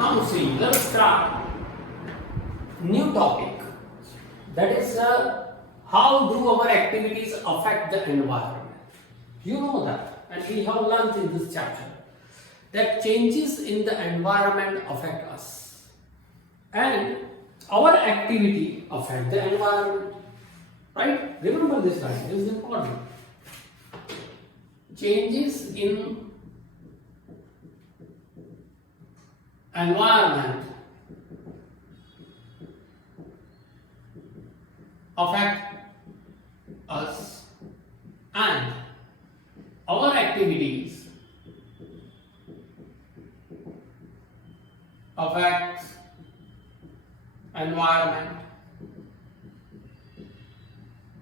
Now see, let us start new topic. That is how do our activities affect the environment. You know that, and we have learned in this chapter that changes in the environment affect us, and our activity affect the environment. Right? Remember this line. This is important. Changes in environment affect us, and our activities affect environment,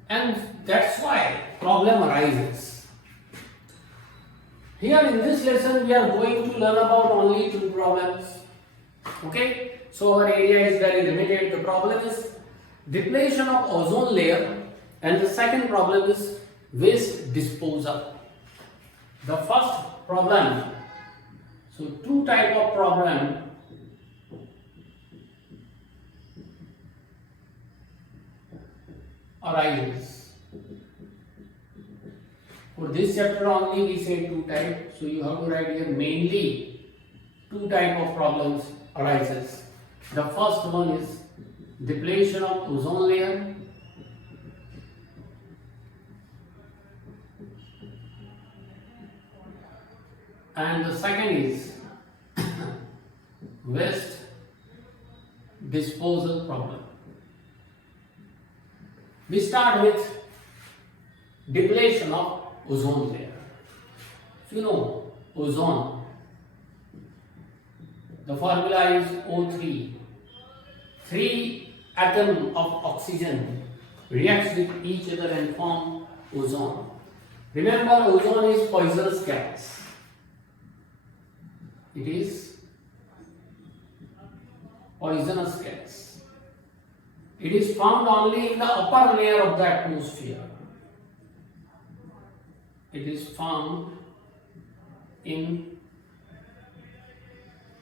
and that's why problem arises. Here in this lesson we are going to learn about only two problems. Okay, so our area is very limited. The problem is depletion of ozone layer, and the second problem is waste disposal. The first problem, so two type of problem. Arises. For this chapter only we say two types, so you have to write here mainly two type of problems arises. The first one is depletion of ozone layer, and the second is waste disposal problem. We start with depletion of ozone layer. You know ozone, the formula is O3. Three atoms of oxygen reacts with each other and form ozone. Remember, ozone is poisonous gas. It is poisonous gas. It is found only in the upper layer of the atmosphere. It is found in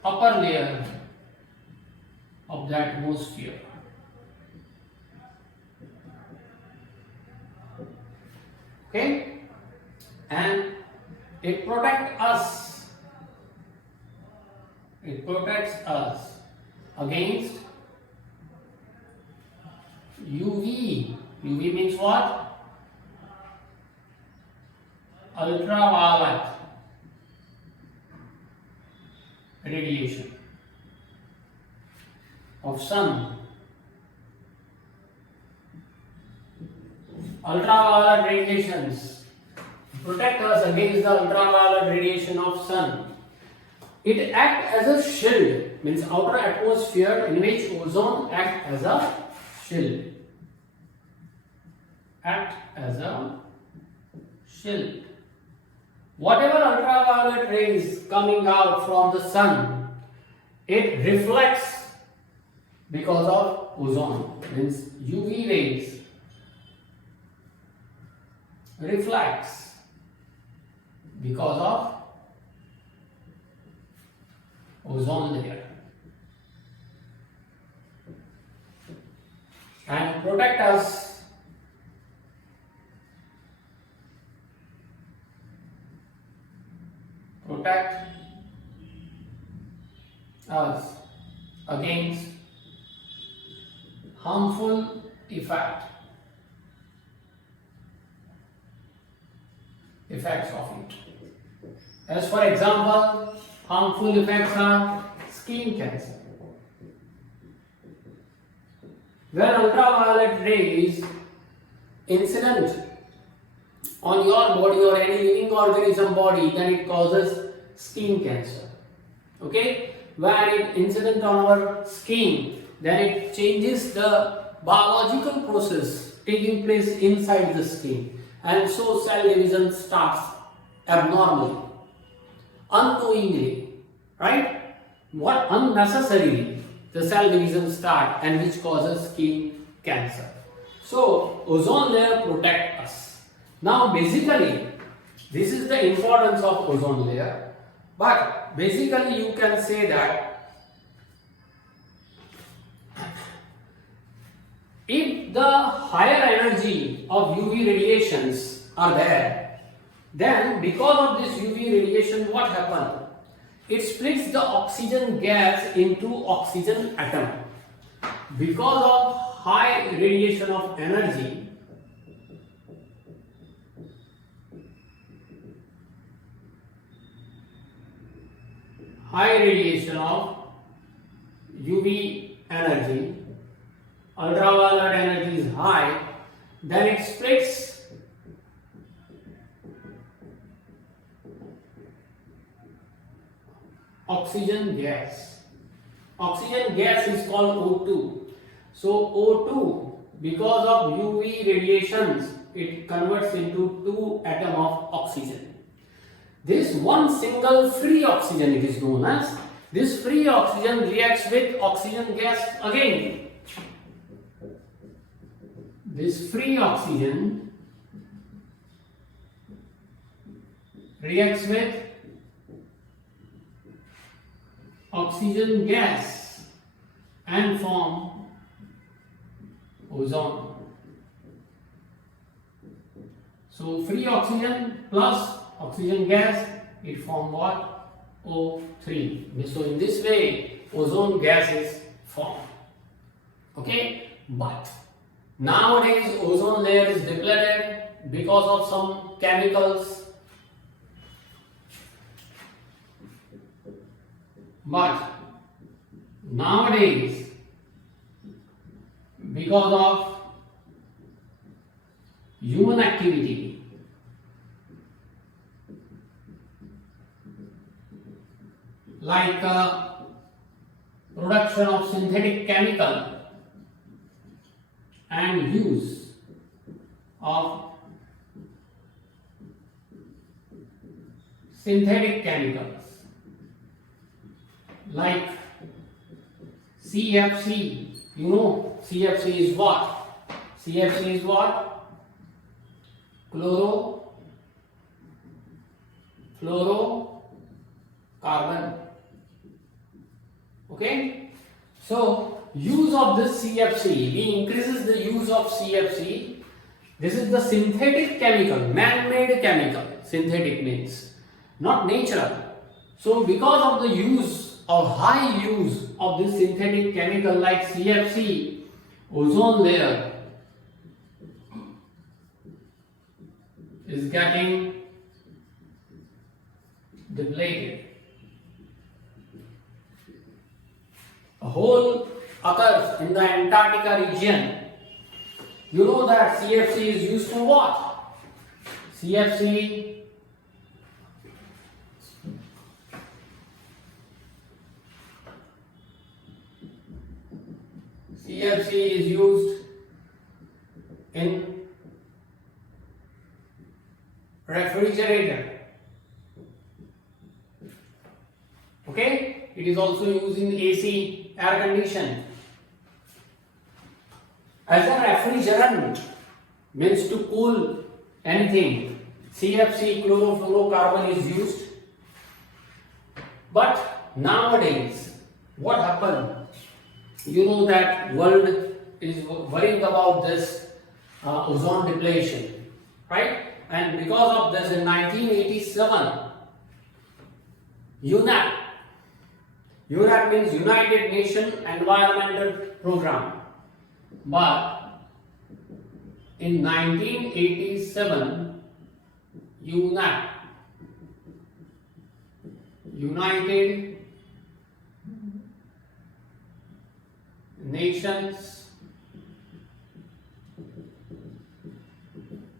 upper layer of the atmosphere. Okay? And it protects us. It protects us against UV. UV means what? Ultraviolet radiation of sun. Ultraviolet radiations protect us against the ultraviolet radiation of sun. It acts as a shield, means outer atmosphere in which ozone acts as a shield. Act as a shield. Whatever ultraviolet rays coming out from the sun, it reflects because of ozone, means UV rays reflects because of ozone layer, and protect us against harmful effects of it. As for example, harmful effects are skin cancer. When ultraviolet rays incident on your body or any living organism body, then it causes skin cancer. Okay? When it incident on our skin, then it changes the biological process taking place inside the skin, and so cell division starts abnormally, unknowingly, right? What unnecessarily the cell division start, and which causes skin cancer. So ozone layer protect us. Now basically this is the importance of ozone layer, but basically you can say that If the higher energy of UV radiations are there, then because of this UV radiation, what happens? It splits the oxygen gas into oxygen atom. Because of high radiation of energy, high radiation of UV energy, ultraviolet energy is high, then it splits oxygen gas. Oxygen gas is called O2. So O2, because of UV radiations, it converts into two atoms of oxygen. This one single free oxygen, it is known as, this free oxygen reacts with oxygen gas again. This free oxygen reacts with oxygen gas and form ozone. So free oxygen plus oxygen gas, it form what? O3. So in this way, ozone gas is formed. Okay, but nowadays ozone layer is depleted because of some chemicals. But nowadays, because of human activity, like production of synthetic chemical and use of synthetic chemicals like CFC. You know CFC is what? CFC is what? Chlorofluorocarbon. Okay, so use of this CFC, we increases the use of CFC. This is the synthetic chemical, man-made chemical. Synthetic means not natural. So because of the use or high use of this synthetic chemical like CFC, ozone layer is getting depleted. A hole occurs in the Antarctica region. You know that CFC is used for what? CFC is used in refrigerator. Okay, it is also used in AC, air condition. As a refrigerant, means to cool anything, CFC, chlorofluorocarbon is used. But nowadays, what happened? You know that world is worrying about this ozone depletion, right? And because of this, in 1987, UNEP means United Nations Environmental Program. But in 1987, UNEP, United Nations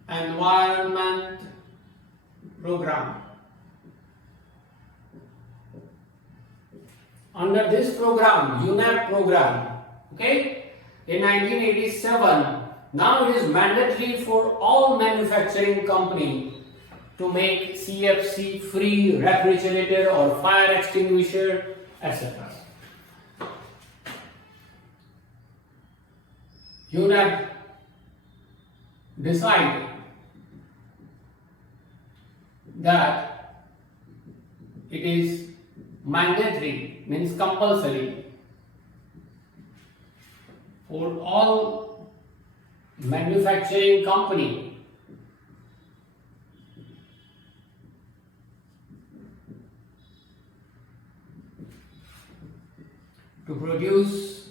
Environment Program. Under this program, UNEP program, okay, in 1987, now it is mandatory for all manufacturing company to make CFC free refrigerator or fire extinguisher, etc. UNEP decide that it is mandatory, means compulsory, for all manufacturing company to produce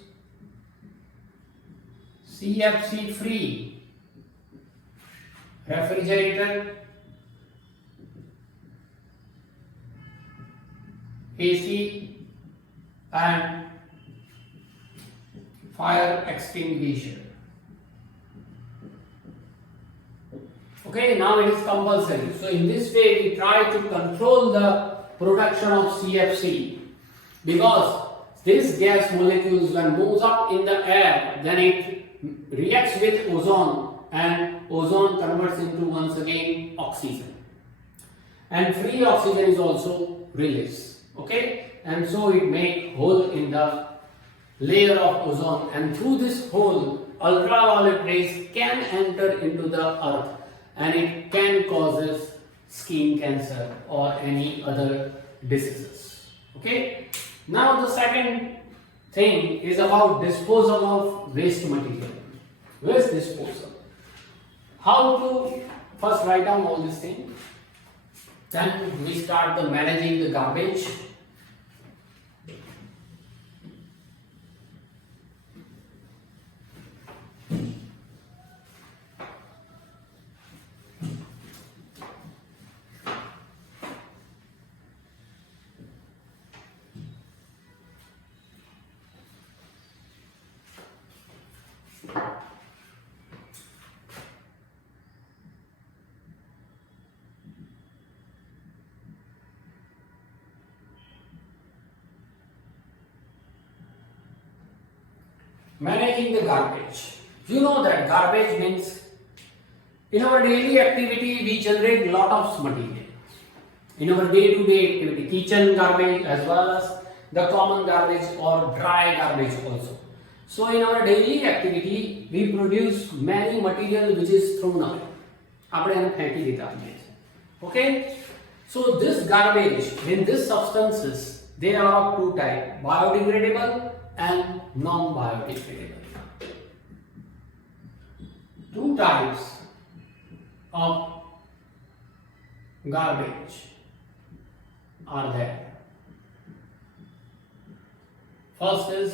CFC free refrigerator, AC and fire extinguisher. Okay, now it is compulsory. So in this way we try to control the production of CFC, because this gas molecules when moves up in the air, then it reacts with ozone and ozone converts into once again oxygen, and free oxygen is also released. Okay, and so it makes hole in the layer of ozone, and through this hole ultraviolet rays can enter into the earth and it can causes skin cancer or any other diseases. Okay, now the second thing is about disposal of waste material. Waste disposal. How to first write down all these things, then we start the managing the garbage. Managing the garbage. You know that garbage means in our daily activity we generate lot of material. In our day-to-day activity, kitchen garbage as well as the common garbage or dry garbage also. So in our daily activity we produce many material which is thrown away. આપણે એને ફેંકી દેતા હોઈએ છીએ. Okay? So this garbage, in these substances, they are of two types, biodegradable and non-biodegradable. Two types of garbage are there. First is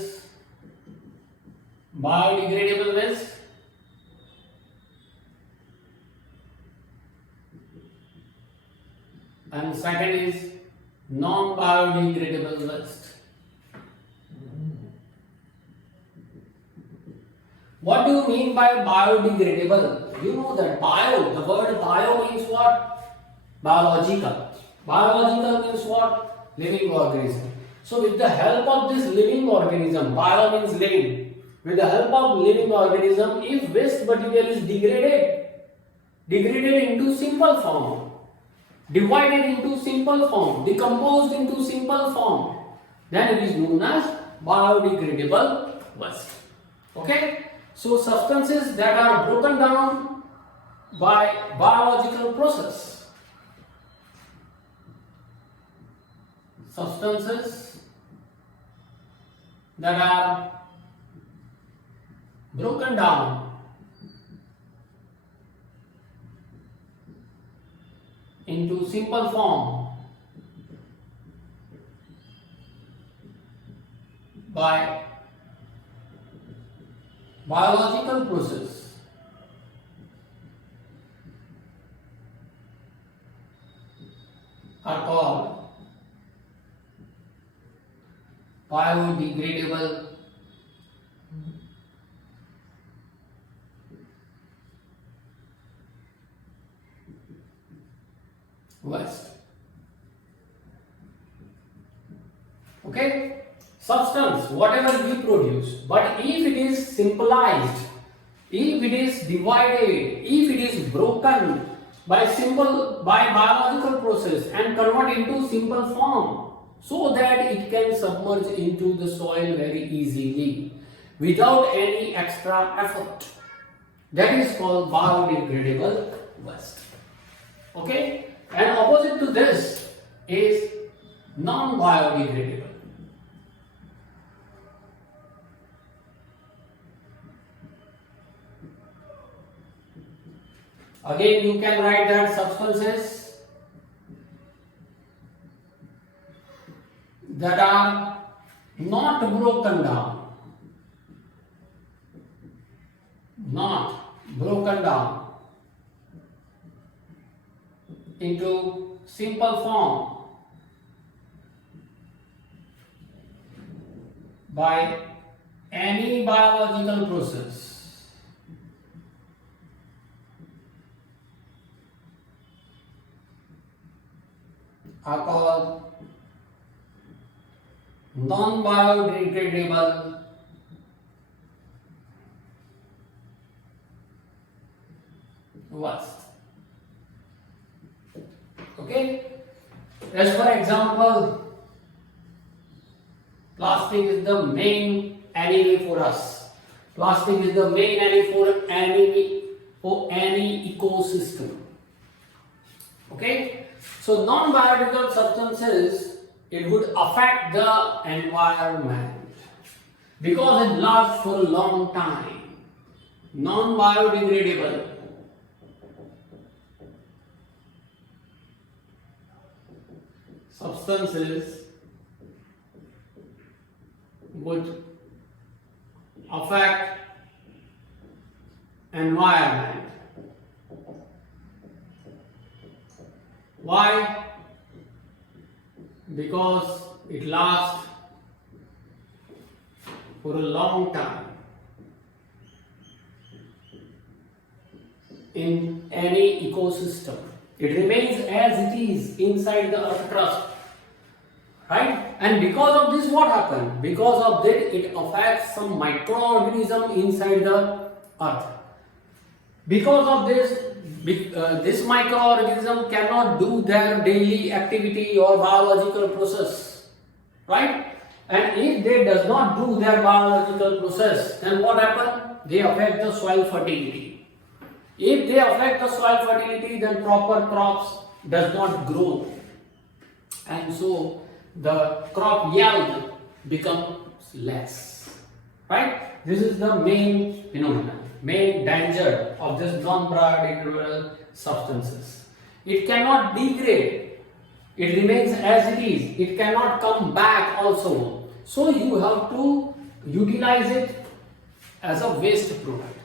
biodegradable waste, and second is non-biodegradable waste. What do you mean by biodegradable? You know that bio, the word bio means what? Biological. Biological means what? Living organism. So with the help of this living organism, bio means living. With the help of living organism, if waste material is degraded into simple form, divided into simple form, decomposed into simple form, then it is known as biodegradable waste. Okay? So substances that are broken down by biological process. Substances that are broken down into simple form by biological process are called biodegradable waste. Okay? Substance, whatever we produce, but if it is simplified, if it is divided, if it is broken by biological process and convert into simple form, so that it can submerge into the soil very easily without any extra effort, that is called biodegradable waste. Okay? And opposite to this is non-biodegradable. Again, you can write that substances that are not broken down, into simple form by any biological process are called non-biodegradable waste. Okay? As for example, plastic is the main enemy for us. Plastic is the main enemy for any ecosystem. Okay? So non-biodegradable substances, it would affect the environment because it lasts for a long time. Non-biodegradable substances would affect environment. Why? Because it lasts for a long time in any ecosystem. It remains as it is inside the earth crust. Right? And because of this, what happened? Because of that, it affects some microorganism inside the earth. Because of this, this microorganism cannot do their daily activity or biological process. Right? And if they does not do their biological process, then what happens? They affect the soil fertility. If they affect the soil fertility, then proper crops does not grow. And so the crop yield becomes less. Right? This is the main phenomenon, main danger of this non-biodegradable substances. It cannot degrade. It remains as it is. It cannot come back also. So you have to utilize it as a waste product.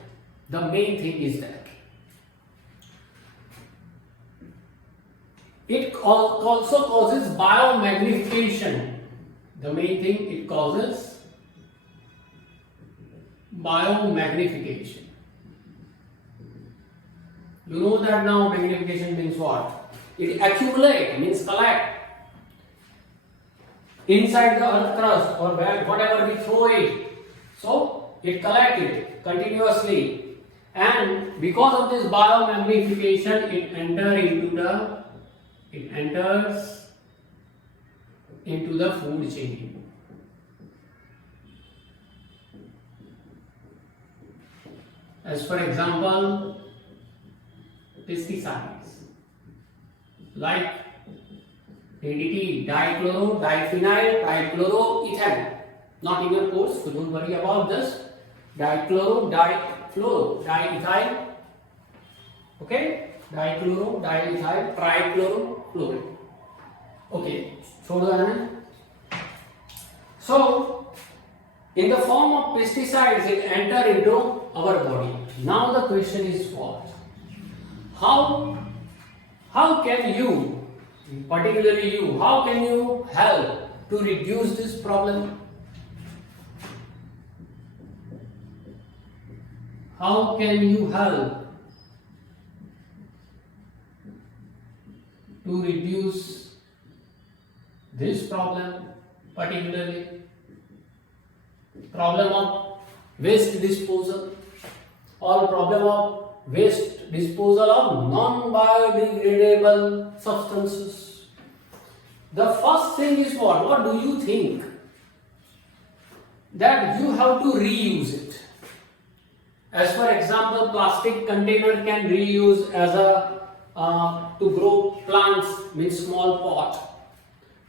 The main thing is that. It also causes biomagnification. The main thing, it causes biomagnification. You know that now magnification means what? It accumulate, means collect inside the earth crust or whatever we throw it. So it collects it continuously, and because of this biomagnification, it enters into the food chain. As for example, pesticides like DDT, dichloro, diphenyl, trichloroethane. Not in your course, so don't worry about this. Dichloro, difluoro, diethyl. Okay? Dichloro, diethyl, trichlorofluoride. Okay, छोड़ दो ना. So, in the form of pesticides, it enter into our body. Now the question is what? How can you, particularly you, how can you help to reduce this problem? How can you help to reduce this problem, particularly problem of waste disposal or problem of waste disposal of non-biodegradable substances? The first thing is what? What do you think? That you have to reuse it. As for example, plastic container can reuse as a to grow plants, means small pot.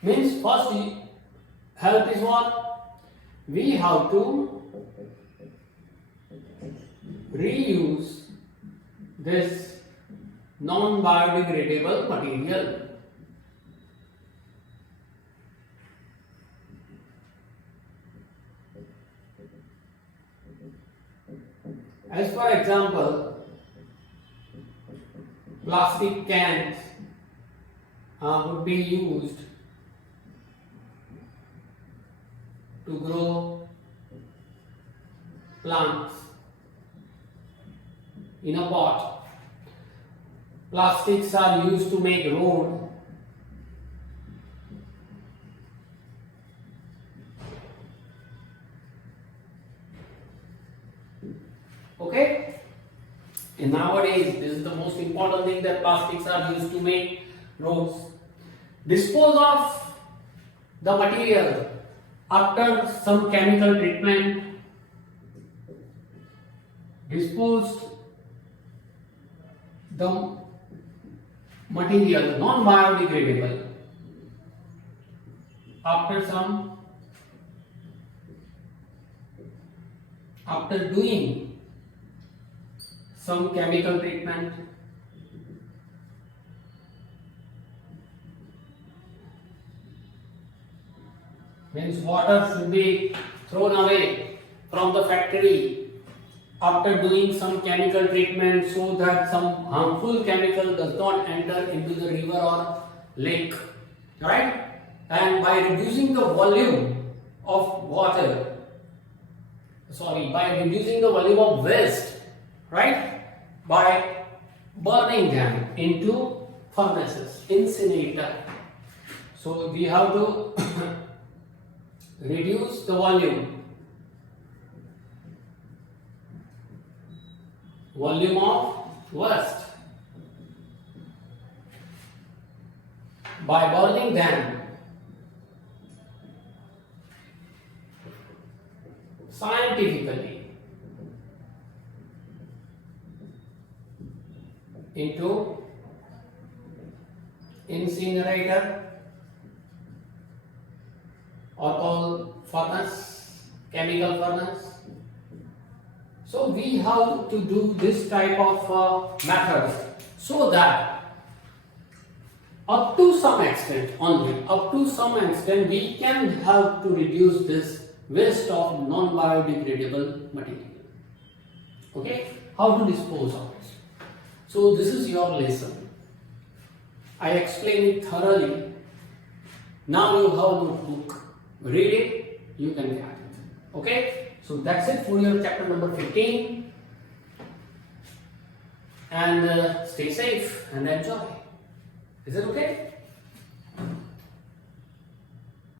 Means first help is what? We have to reuse this non-biodegradable material. As for example, plastic cans would be used to grow plants in a pot. Plastics are used to make road. Okay? And nowadays, this is the most important thing, that plastics are used to make roads. Dispose of the material after some chemical treatment. Disposed the material non-biodegradable after doing some chemical treatment. Means water should be thrown away from the factory after doing some chemical treatment, so that some harmful chemical does not enter into the river or lake, right? And by reducing the volume of water, by reducing the volume of waste, right? By burning them into furnaces, incinerator. So we have to reduce the volume of waste by burning them scientifically into incinerator or called furnace, chemical furnace. So we have to do this type of methods, so that up to some extent we can help to reduce this waste of non-biodegradable material. Okay, how to dispose of it. So this is your lesson. I explained it thoroughly. Now you have a notebook. Read it, you can get it. Okay. So that's it for your chapter number 15, and stay safe and enjoy. Is it okay?